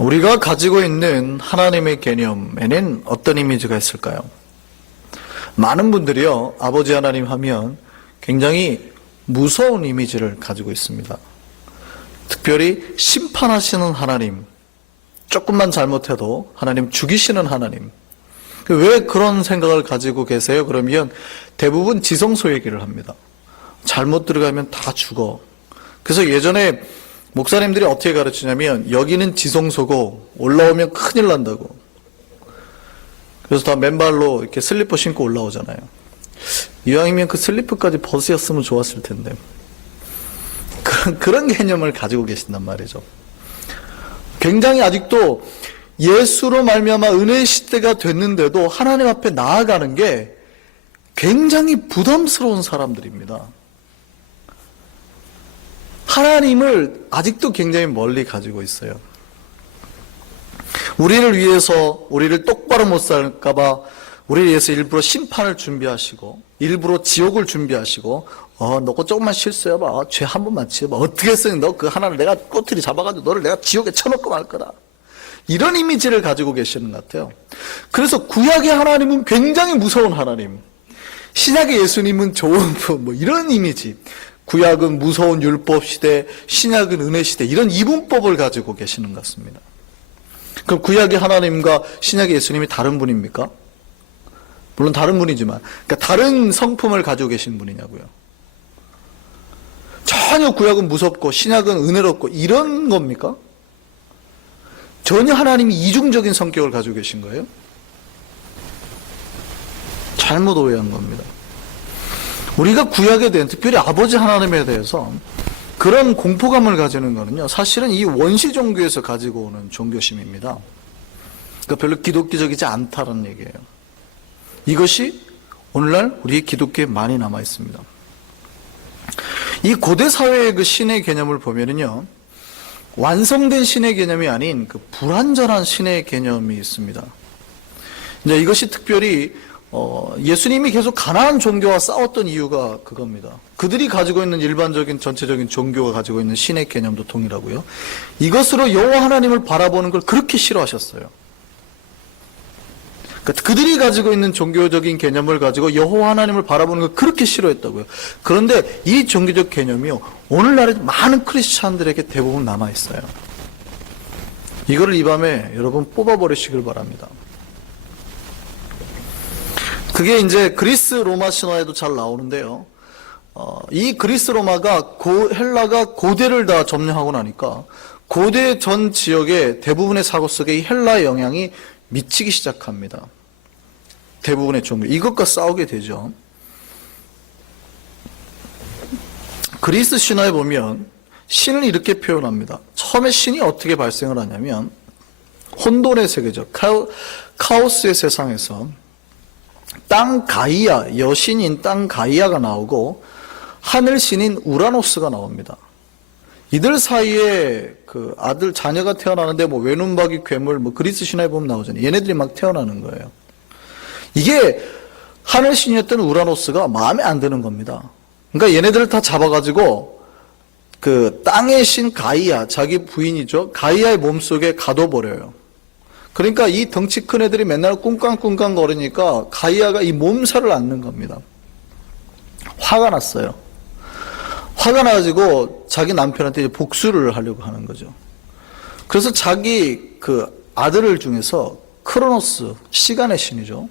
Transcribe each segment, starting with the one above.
우리가 가지고 있는 하나님의 개념에는 어떤 이미지가 있을까요? 많은 분들이요, 아버지 하나님 하면 굉장히 무서운 이미지를 가지고 있습니다. 특별히 심판하시는 하나님, 조금만 잘못해도 하나님 죽이시는 하나님. 왜 그런 생각을 가지고 계세요? 그러면 대부분 지성소 얘기를 합니다. 잘못 들어가면 다 죽어. 그래서 예전에 목사님들이 어떻게 가르치냐면 여기는 지성소고 올라오면 큰일 난다고. 그래서 다 맨발로 이렇게 슬리퍼 신고 올라오잖아요. 이왕이면 그 슬리퍼까지 벗으셨으면 좋았을 텐데. 그런 개념을 가지고 계신단 말이죠. 굉장히 아직도 예수로 말미암아 은혜의 시대가 됐는데도 하나님 앞에 나아가는 게 굉장히 부담스러운 사람들입니다. 하나님을 아직도 굉장히 멀리 가지고 있어요. 우리를 위해서 우리를 똑바로 못 살까봐 우리를 위해서 일부러 심판을 준비하시고 일부러 지옥을 준비하시고 너 거 조금만 실수해봐. 죄 한 번만 지어봐. 어떻게 했으니 너 그 하나를 내가 꼬투리 잡아가지고 너를 내가 지옥에 쳐놓고 말 거다. 이런 이미지를 가지고 계시는 것 같아요. 그래서 구약의 하나님은 굉장히 무서운 하나님, 신약의 예수님은 좋은 분, 이런 이미지. 구약은 무서운 율법 시대, 신약은 은혜 시대, 이런 이분법을 가지고 계시는 것 같습니다. 그럼 구약의 하나님과 신약의 예수님이 다른 분입니까? 물론 다른 분이지만, 그러니까 다른 성품을 가지고 계신 분이냐고요. 전혀 구약은 무섭고 신약은 은혜롭고 이런 겁니까? 전혀 하나님이 이중적인 성격을 가지고 계신 거예요? 잘못 오해한 겁니다. 우리가 구약에 대한, 특별히 아버지 하나님에 대해서 그런 공포감을 가지는 거는요, 사실은 이 원시 종교에서 가지고 오는 종교심입니다. 그러니까 별로 기독교적이지 않다는 얘기예요. 이것이 오늘날 우리 기독교에 많이 남아 있습니다. 이 고대 사회의 그 신의 개념을 보면은요, 완성된 신의 개념이 아닌 그 불완전한 신의 개념이 있습니다. 이제 이것이 특별히 예수님이 계속 가나안 종교와 싸웠던 이유가 그겁니다. 그들이 가지고 있는 일반적인 전체적인 종교가 가지고 있는 신의 개념도 동일하고요. 이것으로 여호와 하나님을 바라보는 걸 그렇게 싫어하셨어요. 그러니까 그들이 가지고 있는 종교적인 개념을 가지고 여호와 하나님을 바라보는 걸 그렇게 싫어했다고요. 그런데 이 종교적 개념이요, 오늘날에 많은 크리스찬들에게 대부분 남아 있어요. 이거를 이 밤에 여러분 뽑아버리시길 바랍니다. 그게 이제 그리스 로마 신화에도 잘 나오는데요. 이 그리스 로마가 헬라가 고대를 다 점령하고 나니까 고대 전 지역의 대부분의 사고 속에 이 헬라의 영향이 미치기 시작합니다. 대부분의 종교. 이것과 싸우게 되죠. 그리스 신화에 보면 신을 이렇게 표현합니다. 처음에 신이 어떻게 발생을 하냐면 혼돈의 세계죠. 카오스의 세상에서 땅 가이아, 여신인 땅 가이아가 나오고 하늘신인 우라노스가 나옵니다. 이들 사이에 그 아들, 자녀가 태어나는데 외눈박이 괴물, 그리스 신화에 보면 나오잖아요. 얘네들이 막 태어나는 거예요. 이게 하늘신이었던 우라노스가 마음에 안 드는 겁니다. 그러니까 얘네들을 다 잡아가지고 그 땅의 신 가이아, 자기 부인이죠. 가이아의 몸속에 가둬버려요. 그러니까 이 덩치 큰 애들이 맨날 꿍깡꿍깡 거리니까 가이아가 이 몸살을 앓는 겁니다. 화가 났어요. 화가 나가지고 자기 남편한테 이제 복수를 하려고 하는 거죠. 그래서 자기 그 아들을 중에서 크로노스, 시간의 신이죠.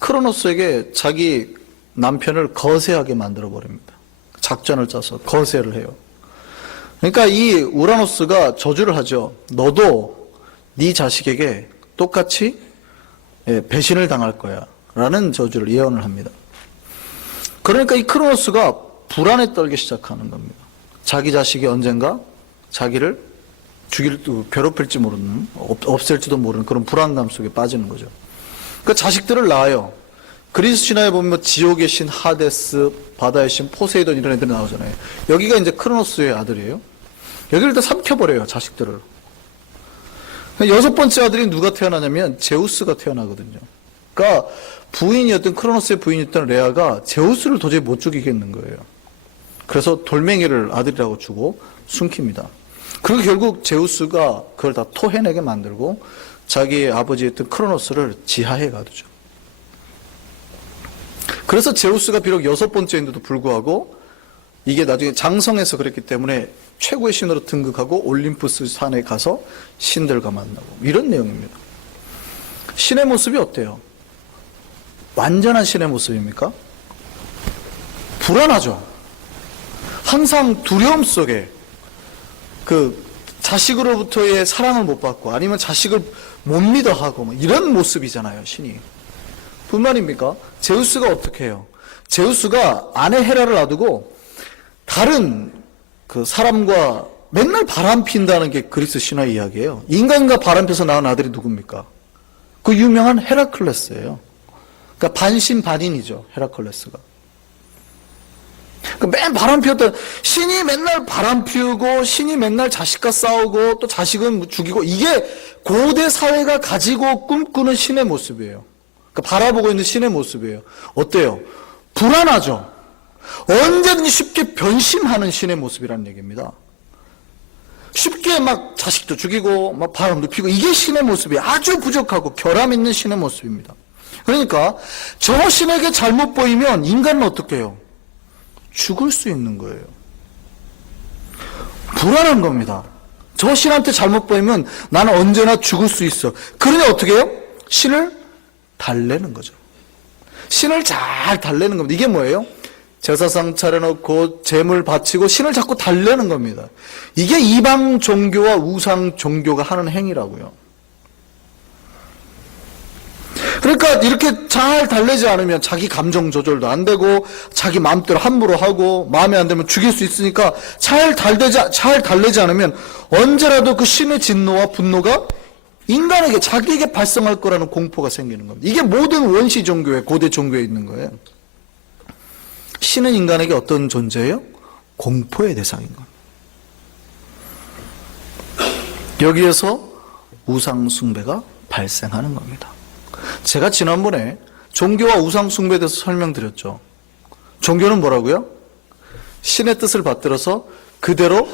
크로노스에게 자기 남편을 거세하게 만들어 버립니다. 작전을 짜서 거세를 해요. 그러니까 이 우라노스가 저주를 하죠. 너도 네 자식에게 똑같이 배신을 당할 거야 라는 저주를 예언을 합니다. 그러니까 이 크로노스가 불안에 떨기 시작하는 겁니다. 자기 자식이 언젠가 자기를 괴롭힐지 모르는, 없앨지도 모르는 그런 불안감 속에 빠지는 거죠. 그 자식들을 낳아요. 그리스 신화에 보면 지옥의 신 하데스, 바다의 신 포세이돈 이런 애들이 나오잖아요. 여기가 이제 크로노스의 아들이에요. 여기를 다 삼켜버려요, 자식들을. 여섯 번째 아들이 누가 태어나냐면 제우스가 태어나거든요. 그러니까 부인이었던, 크로노스의 부인이었던 레아가 제우스를 도저히 못 죽이겠는 거예요. 그래서 돌멩이를 아들이라고 주고 숨깁니다. 그리고 결국 제우스가 그걸 다 토해내게 만들고 자기의 아버지였던 크로노스를 지하에 가두죠. 그래서 제우스가 비록 6번째인데도 불구하고 이게 나중에 장성해서 그랬기 때문에 최고의 신으로 등극하고 올림푸스 산에 가서 신들과 만나고 이런 내용입니다. 신의 모습이 어때요? 완전한 신의 모습입니까? 불안하죠. 항상 두려움 속에 그 자식으로부터의 사랑을 못 받고 아니면 자식을 못 믿어하고 이런 모습이잖아요, 신이. 뿐만입니까? 제우스가 어떻게 해요? 제우스가 아내 헤라를 놔두고 다른 그 사람과 맨날 바람 핀다는 게 그리스 신화 이야기예요. 인간과 바람 펴서 낳은 아들이 누굽니까? 그 유명한 헤라클레스예요. 그러니까 반신반인이죠, 헤라클레스가. 그러니까 맨 바람 피웠던 신이 맨날 바람 피우고 신이 맨날 자식과 싸우고 또 자식은 죽이고 이게 고대 사회가 가지고 꿈꾸는 신의 모습이에요. 그러니까 바라보고 있는 신의 모습이에요. 어때요? 불안하죠. 언제든지 쉽게 변심하는 신의 모습이라는 얘기입니다. 쉽게 막 자식도 죽이고 막 바람도 피고 이게 신의 모습이에요. 아주 부족하고 결함 있는 신의 모습입니다. 그러니까 저 신에게 잘못 보이면 인간은 어떻게 해요? 죽을 수 있는 거예요. 불안한 겁니다. 저 신한테 잘못 보이면 나는 언제나 죽을 수 있어. 그러니 어떻게 해요? 신을 달래는 거죠. 신을 잘 달래는 겁니다. 이게 뭐예요? 제사상 차려놓고 제물 바치고 신을 자꾸 달래는 겁니다. 이게 이방 종교와 우상 종교가 하는 행위라고요. 그러니까 이렇게 잘 달래지 않으면 자기 감정 조절도 안 되고 자기 마음대로 함부로 하고 마음에 안 들면 죽일 수 있으니까 잘 달래지 않으면 언제라도 그 신의 진노와 분노가 인간에게 자기에게 발생할 거라는 공포가 생기는 겁니다. 이게 모든 원시 종교에 고대 종교에 있는 거예요. 신은 인간에게 어떤 존재예요? 공포의 대상인 겁니다. 여기에서 우상 숭배가 발생하는 겁니다. 제가 지난번에 종교와 우상 숭배에 대해서 설명드렸죠. 종교는 뭐라고요? 신의 뜻을 받들어서 그대로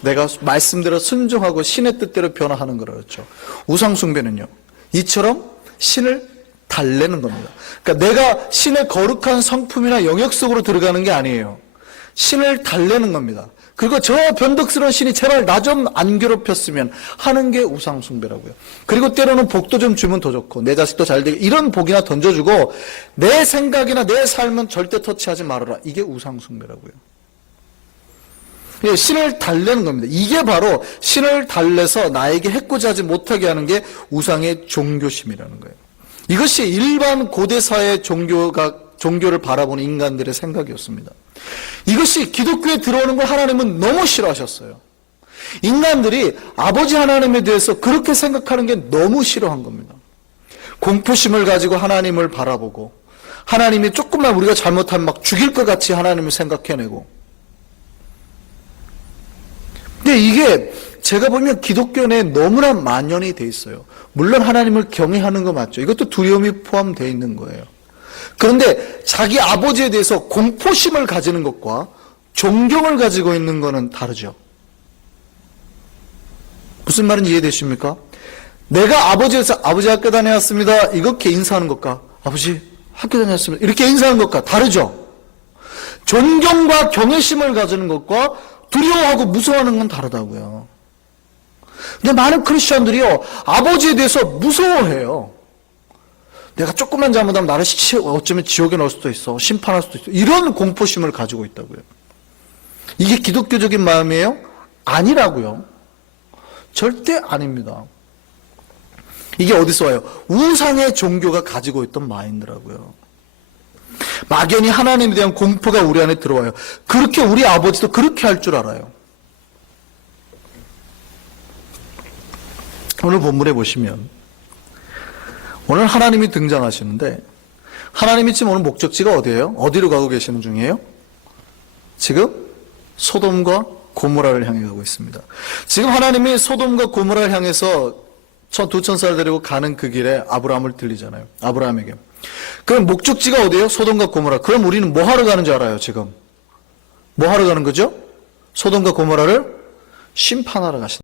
내가 말씀대로 순종하고 신의 뜻대로 변화하는 거라고. 우상 숭배는요, 이처럼 신을 달래는 겁니다. 그러니까 내가 신의 거룩한 성품이나 영역 속으로 들어가는 게 아니에요. 신을 달래는 겁니다. 그리고 저 변덕스러운 신이 제발 나 좀 안 괴롭혔으면 하는 게 우상 숭배라고요. 그리고 때로는 복도 좀 주면 더 좋고 내 자식도 잘 되게 이런 복이나 던져주고 내 생각이나 내 삶은 절대 터치하지 말아라. 이게 우상 숭배라고요. 신을 달래는 겁니다. 이게 바로 신을 달래서 나에게 해코지하지 못하게 하는 게 우상의 종교심이라는 거예요. 이것이 일반 고대 사회 종교를 바라보는 인간들의 생각이었습니다. 이것이 기독교에 들어오는 걸 하나님은 너무 싫어하셨어요. 인간들이 아버지 하나님에 대해서 그렇게 생각하는 게 너무 싫어한 겁니다. 공포심을 가지고 하나님을 바라보고 하나님이 조금만 우리가 잘못하면 막 죽일 것 같이 하나님을 생각해내고. 근데 이게 제가 보면 기독교 내에 너무나 만연이 돼 있어요. 물론 하나님을 경외하는 거 맞죠. 이것도 두려움이 포함되어 있는 거예요. 그런데 자기 아버지에 대해서 공포심을 가지는 것과 존경을 가지고 있는 것은 다르죠. 무슨 말인지 이해되십니까? 내가 아버지에서 아버지 학교 다녀왔습니다. 이렇게 인사하는 것과 아버지 학교 다녔습니다. 이렇게 인사하는 것과 다르죠. 존경과 경외심을 가지는 것과 두려워하고 무서워하는 건 다르다고요. 근데 많은 크리스천들이요, 아버지에 대해서 무서워해요. 내가 조금만 잘못하면 나를 어쩌면 지옥에 넣을 수도 있어. 심판할 수도 있어. 이런 공포심을 가지고 있다고요. 이게 기독교적인 마음이에요? 아니라고요. 절대 아닙니다. 이게 어디서 와요? 우상의 종교가 가지고 있던 마인드라고요. 막연히 하나님에 대한 공포가 우리 안에 들어와요. 그렇게 우리 아버지도 그렇게 할 줄 알아요. 오늘 본문에 보시면 오늘 하나님이 등장하시는데 하나님이 지금 오늘 목적지가 어디예요? 어디로 가고 계시는 중이에요? 지금 소돔과 고모라를 향해 가고 있습니다. 지금 하나님이 소돔과 고모라를 향해서 2,000살 데리고 가는 그 길에 아브라함을 들리잖아요. 아브라함에게. 그럼 목적지가 어디예요? 소돔과 고모라. 그럼 우리는 뭐 하러 가는 줄 알아요, 지금? 뭐 하러 가는 거죠? 소돔과 고모라를 심판하러 가신다.